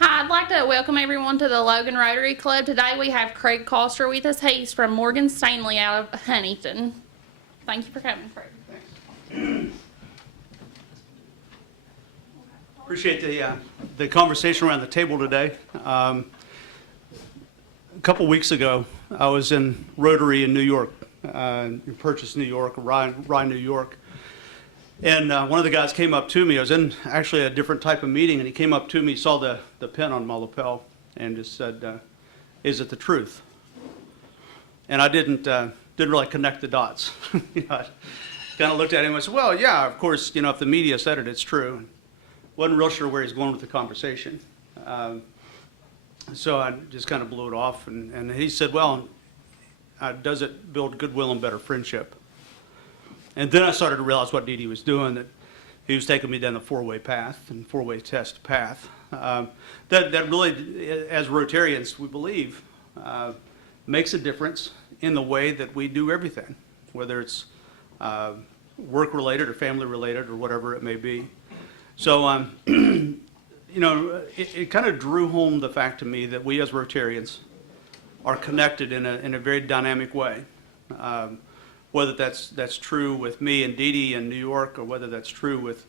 Hi, I'd like to welcome everyone to the Logan Rotary Club. Today we have Craig Coster with us. He's from Morgan Stanley out of Huntington. Thank you for coming, Craig. Thanks. Appreciate the conversation around the table today. A couple weeks ago, I was in Rotary in New York, in Purchase, New York, Rye, New York. And one of the guys came up to me. I was in actually a different type of meeting, and he came up to me, saw the pin on my lapel, and just said, "Is it the truth?" And I didn't really connect the dots. I kind of looked at him and I said, "Well, yeah, of course, if the media said it, it's true." Wasn't real sure where he's going with the conversation. So I just kind of blew it off, and he said, "Well, does it build goodwill and better friendship?" And then I started to realize what Dee was doing, that he was taking me down the four-way path and four-way test path. That really, as Rotarians, we believe, makes a difference in the way that we do everything, whether it's work-related or family-related or whatever it may be. So, it kind of drew home the fact to me that we as Rotarians are connected in a very dynamic way. Whether that's true with me and Dee in New York, or whether that's true with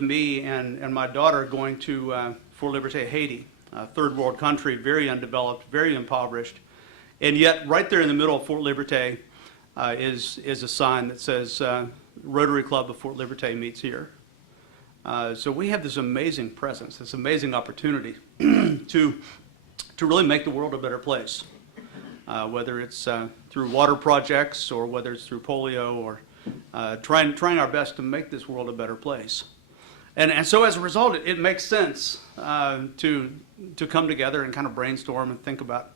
me and my daughter going to Fort Liberté, Haiti, a third world country, very undeveloped, very impoverished, and yet right there in the middle of Fort Liberté is a sign that says Rotary Club of Fort Liberté meets here. So we have this amazing presence, this amazing opportunity to really make the world a better place. Whether it's through water projects or whether it's through polio, or trying our best to make this world a better place. And so as a result, it makes sense to come together and kind of brainstorm and think about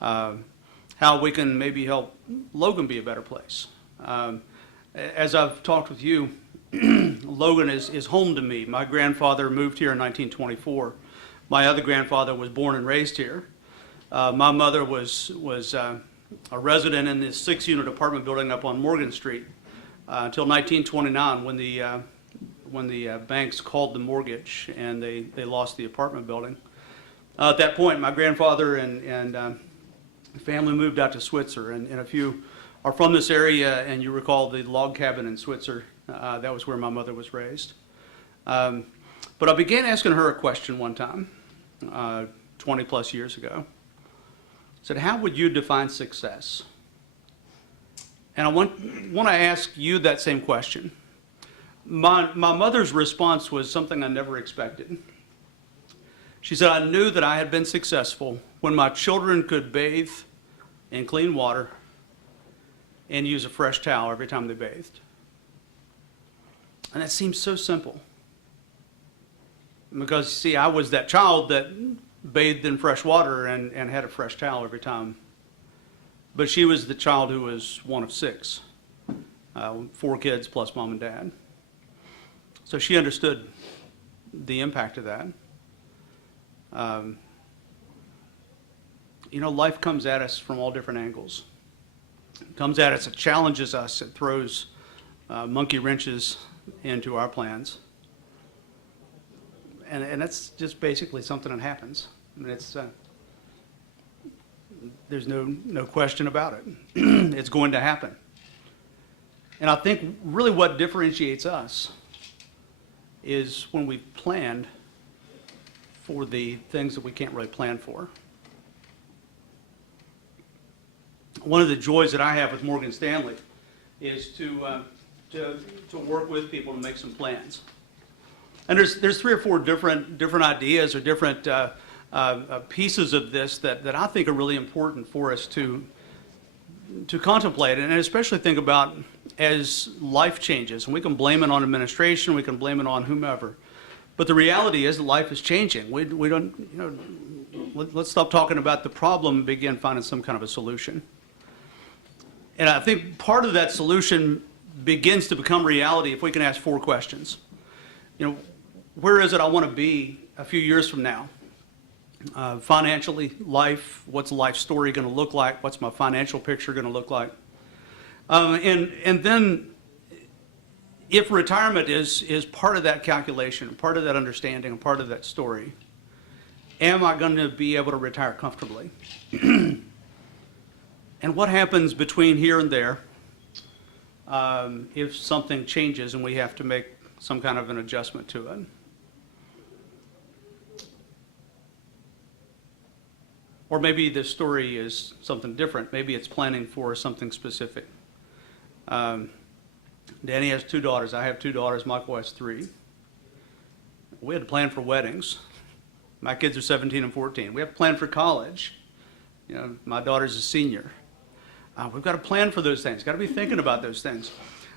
how we can maybe help Logan be a better place. As I've talked with you, Logan is home to me. My grandfather moved here in 1924. My other grandfather was born and raised here. My mother was a resident in this 6-unit apartment building up on Morgan Street until 1929, when the banks called the mortgage and they lost the apartment building. At that point, my grandfather and family moved out to Switzer, and if you are from this area and you recall the log cabin in Switzer, that was where my mother was raised. But I began asking her a question one time, 20 plus years ago. I said, "How would you define success?" And I want to ask you that same question. My mother's response was something I never expected. She said, "I knew that I had been successful when my children could bathe in clean water and use a fresh towel every time they bathed." And that seems so simple. Because, see, I was that child that bathed in fresh water and had a fresh towel every time. But she was the child who was one of 6, 4 kids plus mom and dad. So she understood the impact of that. Life comes at us from all different angles. It comes at us, it challenges us, it throws monkey wrenches into our plans. And that's just basically something that happens. I mean, there's no question about it. It's going to happen. And I think really what differentiates us is when we've planned for the things that we can't really plan for. One of the joys that I have with Morgan Stanley is to work with people to make some plans. And there's 3 or 4 different ideas or different pieces of this that I think are really important for us to contemplate, and especially think about as life changes. And we can blame it on administration, we can blame it on whomever, but the reality is that life is changing. We don't, let's stop talking about the problem and begin finding some kind of a solution. And I think part of that solution begins to become reality if we can ask 4 questions. Where is it I want to be a few years from now? Financially, life, what's life story going to look like? What's my financial picture going to look like? And then if retirement is part of that calculation, part of that understanding, part of that story, am I going to be able to retire comfortably? And what happens between here and there if something changes and we have to make some kind of an adjustment to it? Or maybe the story is something different. Maybe it's planning for something specific. Danny has 2 daughters. I have 2 daughters. Michael has 3. We had to plan for weddings. My kids are 17 and 14. We have to plan for college. You know, my daughter's a senior. We've got to plan for those things. Got to be thinking about those things.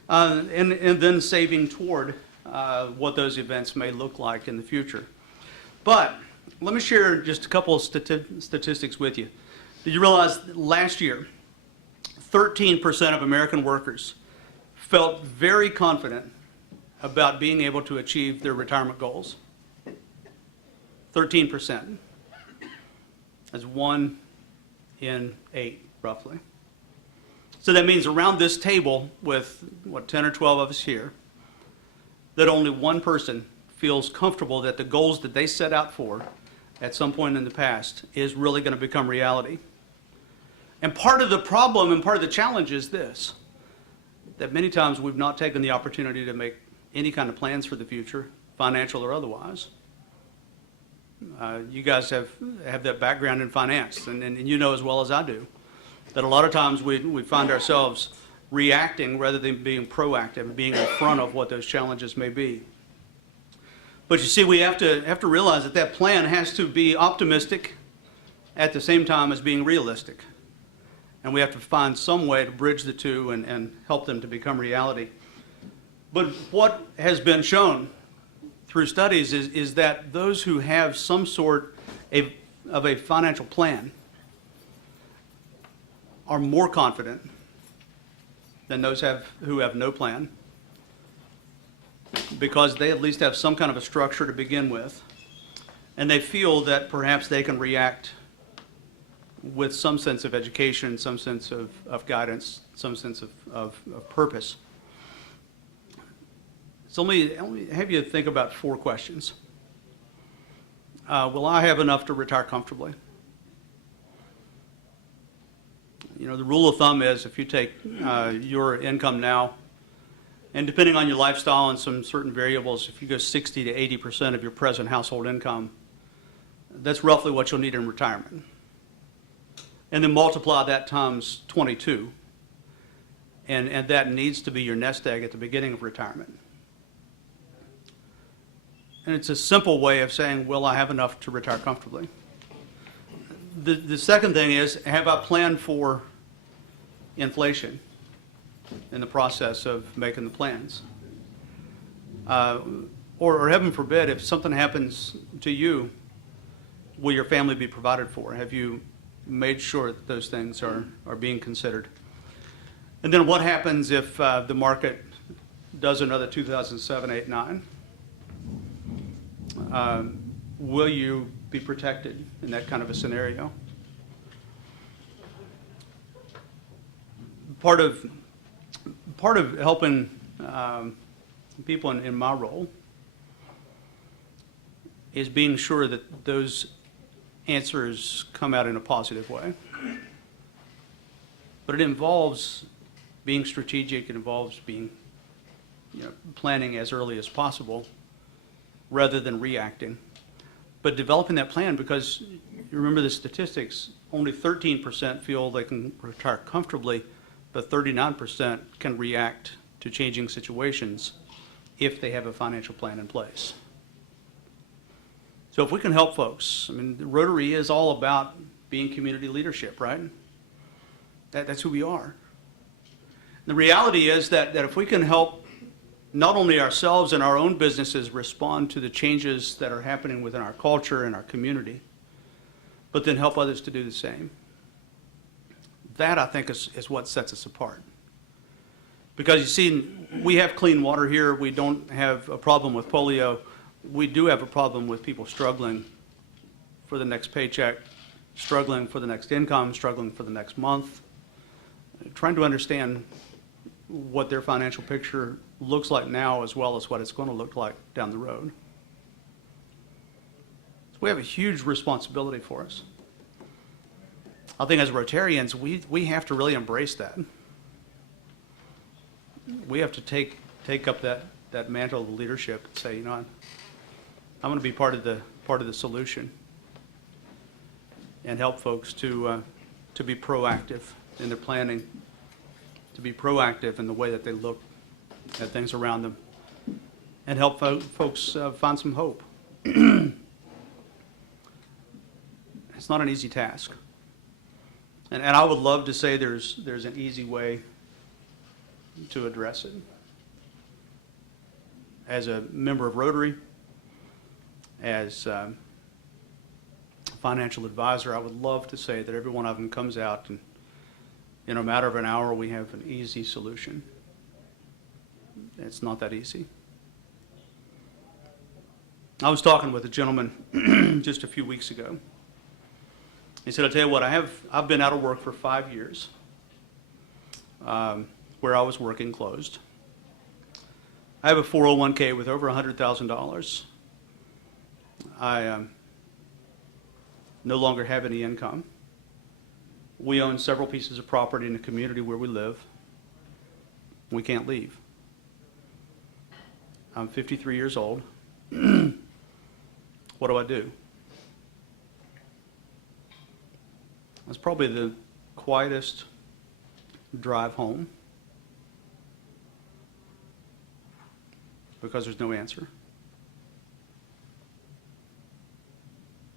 And then saving toward what those events may look like in the future. But let me share just a couple of statistics with you. Did you realize that last year, 13% of American workers felt very confident about being able to achieve their retirement goals? 13%. That's 1 in 8, roughly. So that means around this table with, 10 or 12 of us here, that only one person feels comfortable that the goals that they set out for at some point in the past is really going to become reality. And part of the problem and part of the challenge is this, that many times we've not taken the opportunity to make any kind of plans for the future, financial or otherwise. You guys have that background in finance, and you know as well as I do that a lot of times we find ourselves reacting rather than being proactive and being in front of what those challenges may be. But you see, we have to realize that that plan has to be optimistic at the same time as being realistic. And we have to find some way to bridge the two and help them to become reality. But what has been shown through studies is that those who have some sort of a financial plan are more confident than those who have no plan, because they at least have some kind of a structure to begin with, and they feel that perhaps they can react with some sense of education, some sense of guidance, some sense of purpose. So let me have you think about 4 questions. Will I have enough to retire comfortably? You know, the rule of thumb is if you take your income now, and depending on your lifestyle and some certain variables, if you go 60 to 80% of your present household income, that's roughly what you'll need in retirement. And then multiply that times 22, and that needs to be your nest egg at the beginning of retirement. And it's a simple way of saying, will I have enough to retire comfortably? The second thing is, have I planned for inflation in the process of making the plans? Or heaven forbid, if something happens to you, will your family be provided for? Have you made sure that those things are being considered? And then what happens if the market does another 2007, 8, 9? Will you be protected in that kind of a scenario? Part of helping people in my role is being sure that those answers come out in a positive way. But it involves being strategic. It involves being, planning as early as possible rather than reacting. But developing that plan, because you remember the statistics, only 13% feel they can retire comfortably, but 39% can react to changing situations if they have a financial plan in place. So if we can help folks, Rotary is all about being community leadership, right? That's who we are. The reality is that if we can help not only ourselves and our own businesses respond to the changes that are happening within our culture and our community, but then help others to do the same, that I think is what sets us apart. Because you see, we have clean water here. We don't have a problem with polio. We do have a problem with people struggling for the next paycheck, struggling for the next income, struggling for the next month, trying to understand what their financial picture looks like now as well as what it's going to look like down the road. we have a huge responsibility for us. I think as Rotarians, we have to really embrace that. We have to take up that mantle of leadership and say, you know, I'm going to be part of the solution and help folks to be proactive in their planning, to be proactive in the way that they look at things around them, and help folks find some hope. It's not an easy task. And I would love to say there's an easy way to address it. As a member of Rotary, as a financial advisor, I would love to say that every one of them comes out and in a matter of an hour we have an easy solution. It's not that easy. I was talking with a gentleman just a few weeks ago. He said, I'll tell you what, I've been out of work for 5 years, where I was working closed. I have a 401k with over $100,000. I no longer have any income. We own several pieces of property in the community where we live. We can't leave. I'm 53 years old. What do I do? That's probably the quietest drive home because there's no answer.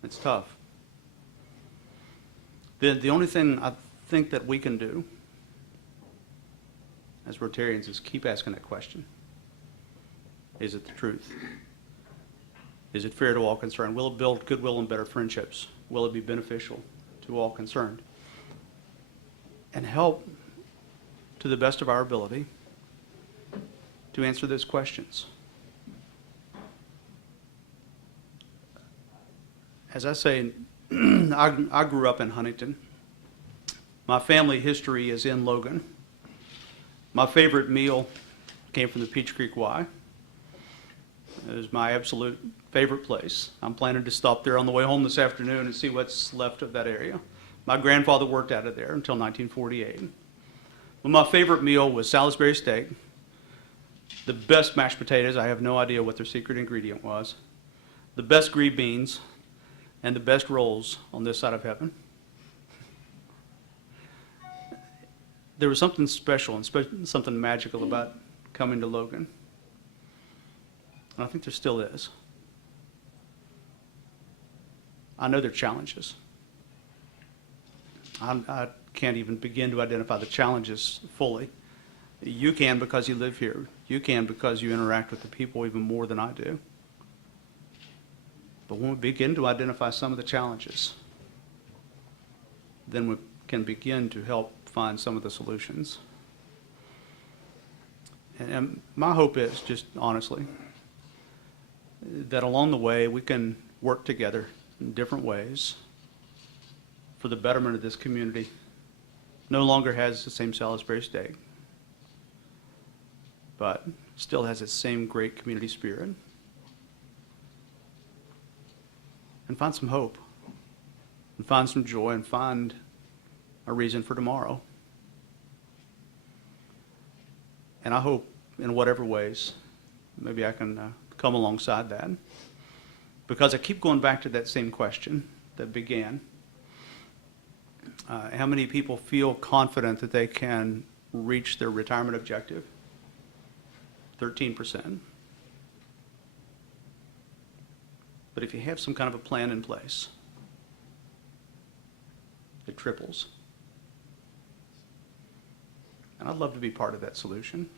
It's tough. The only thing I think that we can do as Rotarians is keep asking that question. Is it the truth? Is it fair to all concerned? Will it build goodwill and better friendships? Will it be beneficial to all concerned? And help to the best of our ability to answer those questions. As I say, I grew up in Huntington. My family history is in Logan. My favorite meal came from the Peach Creek Y. It was my absolute favorite place. I'm planning to stop there on the way home this afternoon and see what's left of that area. My grandfather worked out of there until 1948. But my favorite meal was Salisbury steak, the best mashed potatoes. I have no idea what their secret ingredient was. The best green beans, and the best rolls on this side of heaven. There was something special and something magical about coming to Logan. And I think there still is. I know there are challenges. I can't even begin to identify the challenges fully. You can because you live here. You can because you interact with the people even more than I do. But when we begin to identify some of the challenges, then we can begin to help find some of the solutions. And my hope is, just honestly, that along the way we can work together in different ways for the betterment of this community. No longer has the same Salisbury steak, but still has its same great community spirit. And find some hope, and find some joy, and find a reason for tomorrow. And I hope in whatever ways, maybe I can come alongside that. Because I keep going back to that same question that began. How many people feel confident that they can reach their retirement objective? 13%. But if you have some kind of a plan in place, it triples. And I'd love to be part of that solution,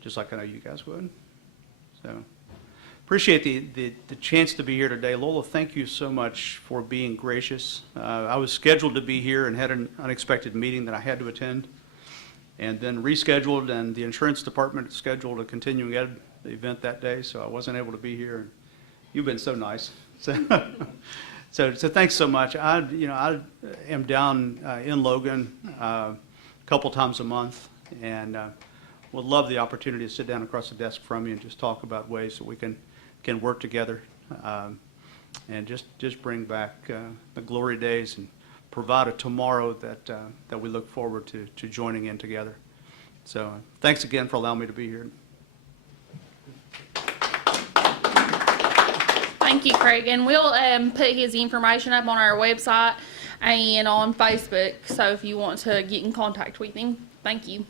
just like I know you guys would. So appreciate the chance to be here today. Lola, thank you so much for being gracious. I was scheduled to be here and had an unexpected meeting that I had to attend, and then rescheduled, and the insurance department scheduled a continuing ed event that day, so I wasn't able to be here. You've been so nice. So thanks so much. I am down in Logan a couple times a month, and would love the opportunity to sit down across the desk from you and just talk about ways that we can work together and just bring back the glory days and provide a tomorrow that we look forward to joining in together. So thanks again for allowing me to be here. Thank you, Craig. And we'll put his information up on our website and on Facebook, so if you want to get in contact with him. Thank you.